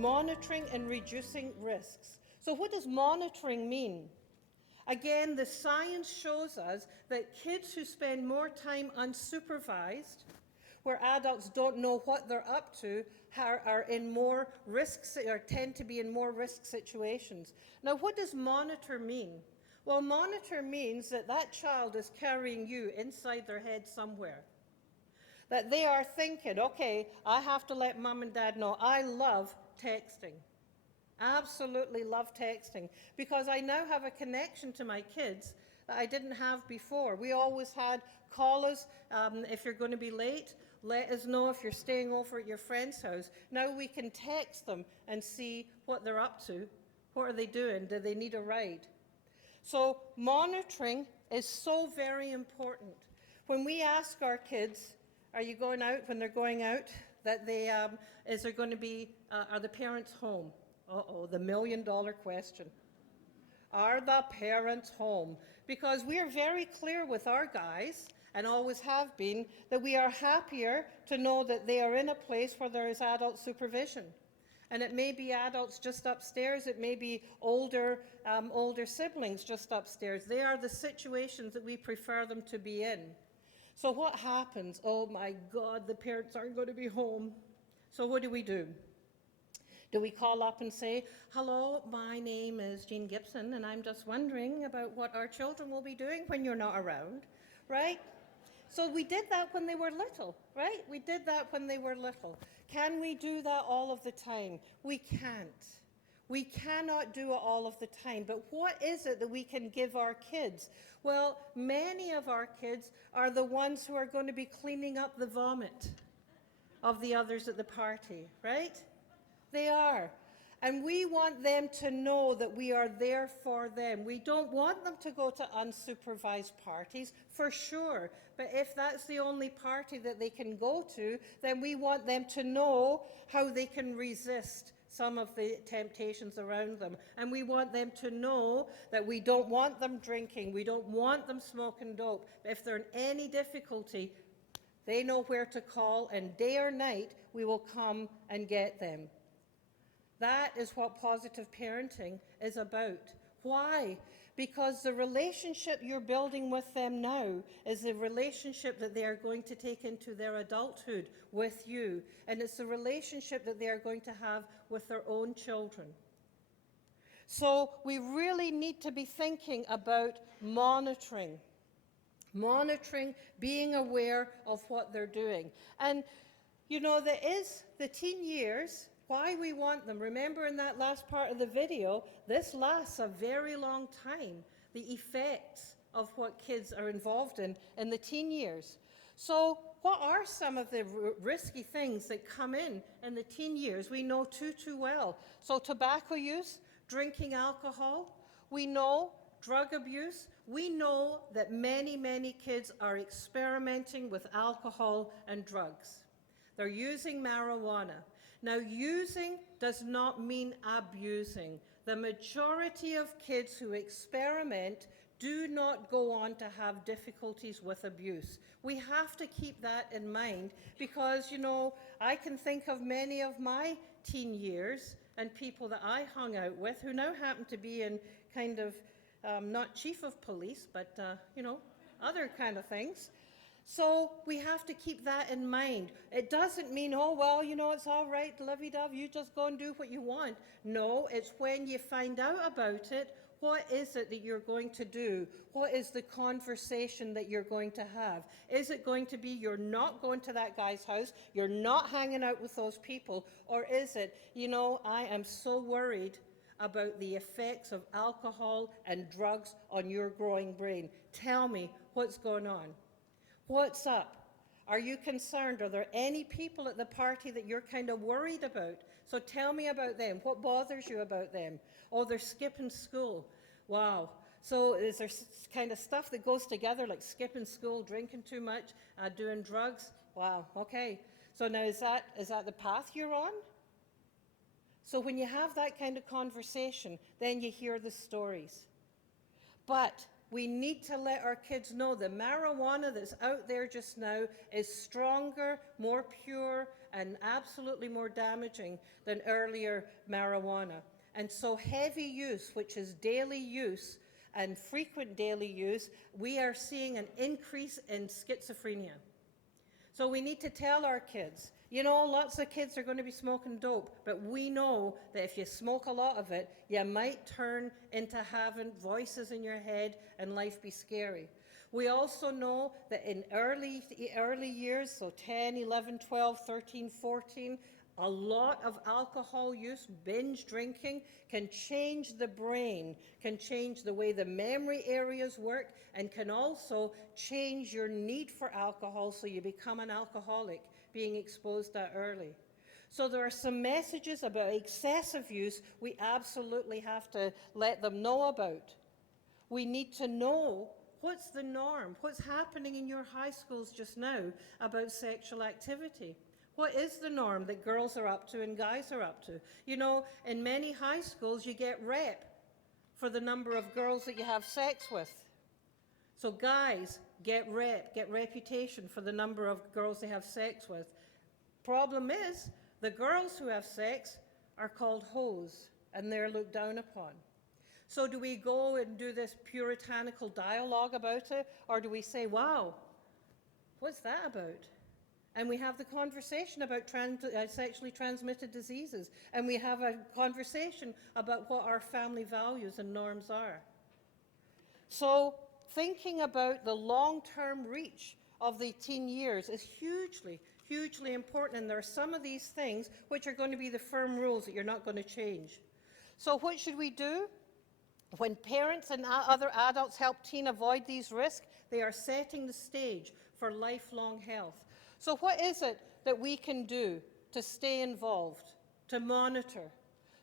monitoring and reducing risks. So what does monitoring mean? Again, the science shows us that kids who spend more time unsupervised, where adults don't know what they're up to, are in more risks or tend to be in more risk situations. Now, what does monitor mean? Well, monitor means that that child is carrying you inside their head somewhere. That they are thinking, okay, I have to let mom and dad know I love texting. Absolutely love texting, because I now have a connection to my kids that I didn't have before. We always had call us if you're going to be late, let us know if you're staying over at your friend's house. Now we can text them and see what they're up to. What are they doing? Do they need a ride? So monitoring is so very important. When we ask our kids, are you going out when they're going out? That they, is there going to be, are the parents home? Uh-oh, the million-dollar question. Are the parents home? Because we are very clear with our guys, and always have been, that we are happier to know that they are in a place where there is adult supervision. And it may be adults just upstairs, it may be older siblings just upstairs. They are the situations that we prefer them to be in. So what happens? Oh my God, the parents aren't going to be home. So what do? Do we call up and say, hello, my name is Jean Gibson, and I'm just wondering about what our children will be doing when you're not around, right? So we did that when they were little, right? We did that when they were little. Can we do that all of the time? We can't. We cannot do it all of the time. But what is it that we can give our kids? Well, many of our kids are the ones who are going to be cleaning up the vomit of the others at the party, right? They are. And we want them to know that we are there for them. We don't want them to go to unsupervised parties, for sure. But if that's the only party that they can go to, then we want them to know how they can resist some of the temptations around them. And we want them to know that we don't want them drinking, we don't want them smoking dope. But if they're in any difficulty, they know where to call, and day or night, we will come and get them. That is what positive parenting is about. Why? Because the relationship you're building with them now is the relationship that they are going to take into their adulthood with you. And it's the relationship that they are going to have with their own children. So we really need to be thinking about monitoring. Monitoring, being aware of what they're doing. And, you know, there is the teen years. Why we want them. Remember in that last part of the video, this lasts a very long time, the effects of what kids are involved in the teen years. So what are some of the risky things that come in the teen years? We know too well. So tobacco use, drinking alcohol, we know drug abuse, we know that many kids are experimenting with alcohol and drugs. They're using marijuana. Now, using does not mean abusing. The majority of kids who experiment do not go on to have difficulties with abuse. We have to keep that in mind because, you know, I can think of many of my teen years and people that I hung out with who now happen to be in kind of, not chief of police, but, you know, other kind of things. So we have to keep that in mind. It doesn't mean, oh, well, you know, it's all right, lovey-dovey, you just go and do what you want. No, it's when you find out about it, what is it that you're going to do? What is the conversation that you're going to have? Is it going to be you're not going to that guy's house, you're not hanging out with those people, or is it, you know, I am so worried about the effects of alcohol and drugs on your growing brain. Tell me what's going on. What's up? Are you concerned? Are there any people at the party that you're kind of worried about? So tell me about them. What bothers you about them? Oh, they're skipping school. Wow. So is there kind of stuff that goes together like skipping school, drinking too much, doing drugs? Wow, okay. So now is that the path you're on? So when you have that kind of conversation, then you hear the stories. But we need to let our kids know the marijuana that's out there just now is stronger, more pure, and absolutely more damaging than earlier marijuana. And so heavy use, which is daily use and frequent daily use, we are seeing an increase in schizophrenia. So we need to tell our kids, you know, lots of kids are going to be smoking dope, but we know that if you smoke a lot of it, you might turn into having voices in your head and life be scary. We also know that in early years, so 10, 11, 12, 13, 14, a lot of alcohol use, binge drinking, can change the brain, can change the way the memory areas work, and can also change your need for alcohol so you become an alcoholic, being exposed that early. So there are some messages about excessive use we absolutely have to let them know about. We need to know what's the norm, what's happening in your high schools just now about sexual activity. What is the norm that girls are up to and guys are up to? You know, in many high schools, you get rep for the number of girls that you have sex with. So guys get reputation for the number of girls they have sex with. Problem is, the girls who have sex are called hoes, and they're looked down upon. So do we go and do this puritanical dialogue about it, or do we say, wow, what's that about? And we have the conversation about sexually transmitted diseases, and we have a conversation about what our family values and norms are. So thinking about the long-term reach of the teen years is hugely, hugely important, and there are some of these things which are going to be the firm rules that you're not going to change. So what should we do? When parents and other adults help teen avoid these risks, they are setting the stage for lifelong health. So what is it that we can do to stay involved, to monitor?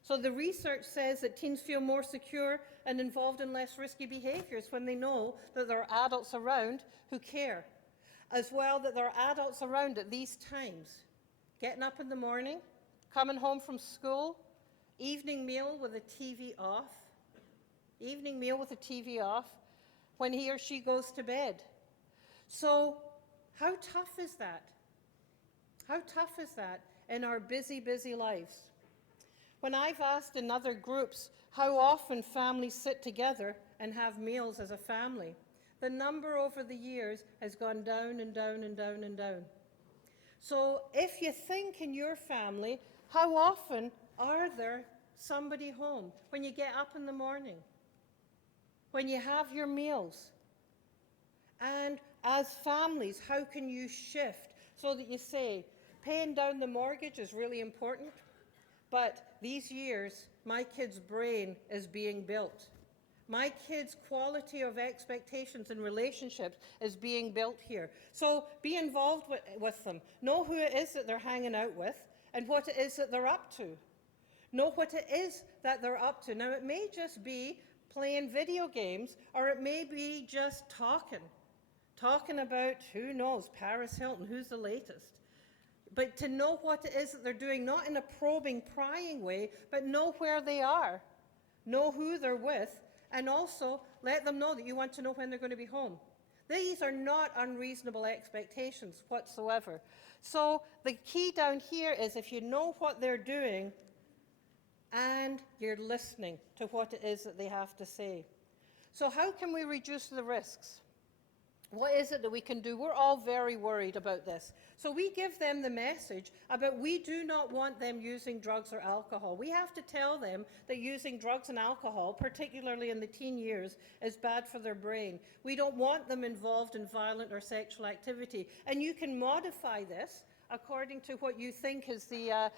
So the research says that teens feel more secure and involved in less risky behaviors when they know that there are adults around who care. As well, that there are adults around at these times. Getting up in the morning, coming home from school, evening meal with the TV off, when he or she goes to bed. So how tough is that? How tough is that in our busy, busy lives? When I've asked in other groups how often families sit together and have meals as a family, the number over the years has gone down and down and down and down. So if you think in your family, how often are there somebody home? When you get up in the morning, when you have your meals? And as families, how can you shift so that you say, paying down the mortgage is really important, but these years, my kid's brain is being built. My kids' quality of expectations and relationships is being built here. So be involved with them. Know who it is that they're hanging out with and what it is that they're up to. Know what it is that they're up to. Now, it may just be playing video games, or it may be just talking about, who knows, Paris Hilton, who's the latest. But to know what it is that they're doing, not in a probing, prying way, but know where they are, know who they're with, and also let them know that you want to know when they're going to be home. These are not unreasonable expectations whatsoever. So the key down here is if you know what they're doing and you're listening to what it is that they have to say. So how can we reduce the risks? What is it that we can do? We're all very worried about this. So we give them the message about we do not want them using drugs or alcohol. We have to tell them that using drugs and alcohol, particularly in the teen years, is bad for their brain. We don't want them involved in violent or sexual activity. And you can modify this according to what you think is the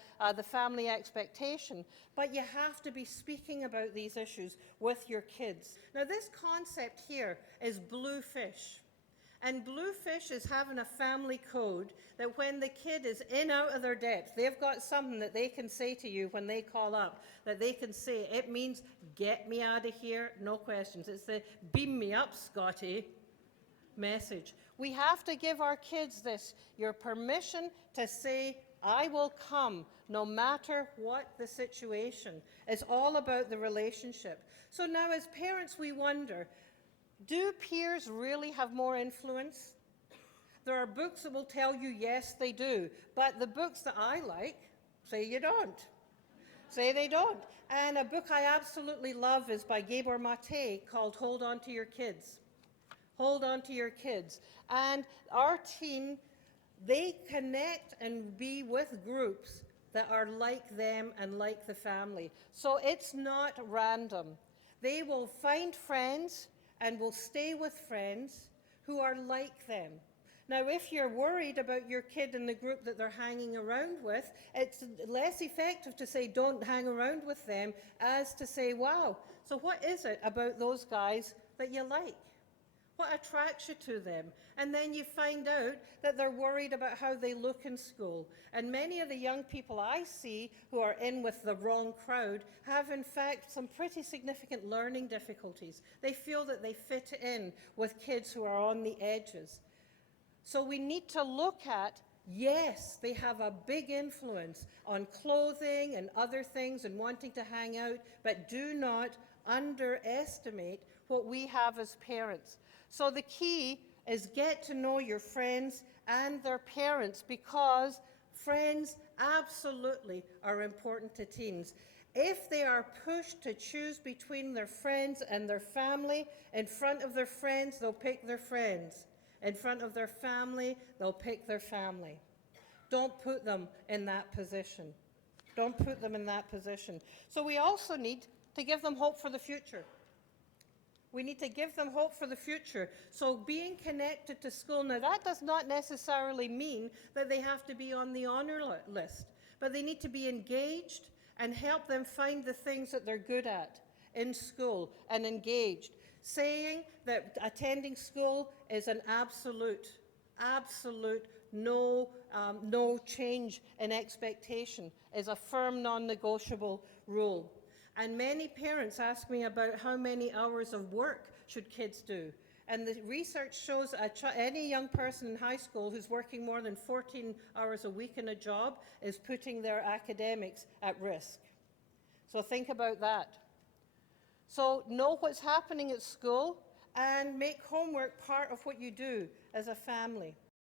family expectation. But you have to be speaking about these issues with your kids. Now, this concept here is bluefish. And bluefish is having a family code that when the kid is out of their depth, they've got something that they can say to you when they call up, that they can say. It means, get me out of here, no questions. It's the beam me up, Scotty message. We have to give our kids this, your permission to say, I will come no matter what the situation. It's all about the relationship. So now as parents we wonder, do peers really have more influence? There are books that will tell you, yes, they do. But the books that I like say you don't. Say they don't. And a book I absolutely love is by Gabor Mate called Hold On to Your Kids. Hold On to Your Kids. And our teen, they connect and be with groups that are like them and like the family. So it's not random. They will find friends and will stay with friends who are like them. Now, if you're worried about your kid in the group that they're hanging around with, it's less effective to say don't hang around with them as to say, wow, so what is it about those guys that you like? What attracts you to them? And then you find out that they're worried about how they look in school. And many of the young people I see who are in with the wrong crowd have, in fact, some pretty significant learning difficulties. They feel that they fit in with kids who are on the edges. So we need to look at, yes, they have a big influence on clothing and other things and wanting to hang out, but do not underestimate what we have as parents. So the key is get to know your friends and their parents, because friends absolutely are important to teens. If they are pushed to choose between their friends and their family, in front of their friends, they'll pick their friends. In front of their family, they'll pick their family. Don't put them in that position. Don't put them in that position. So we also need to give them hope for the future. We need to give them hope for the future. So being connected to school, now that does not necessarily mean that they have to be on the honor list, but they need to be engaged and help them find the things that they're good at in school and engaged. Saying that attending school is an absolute no change in expectation, is a firm non-negotiable rule. And many parents ask me about how many hours of work should kids do. And the research shows any young person in high school who's working more than 14 hours a week in a job is putting their academics at risk. So think about that. So know what's happening at school and make homework part of what you do as a family.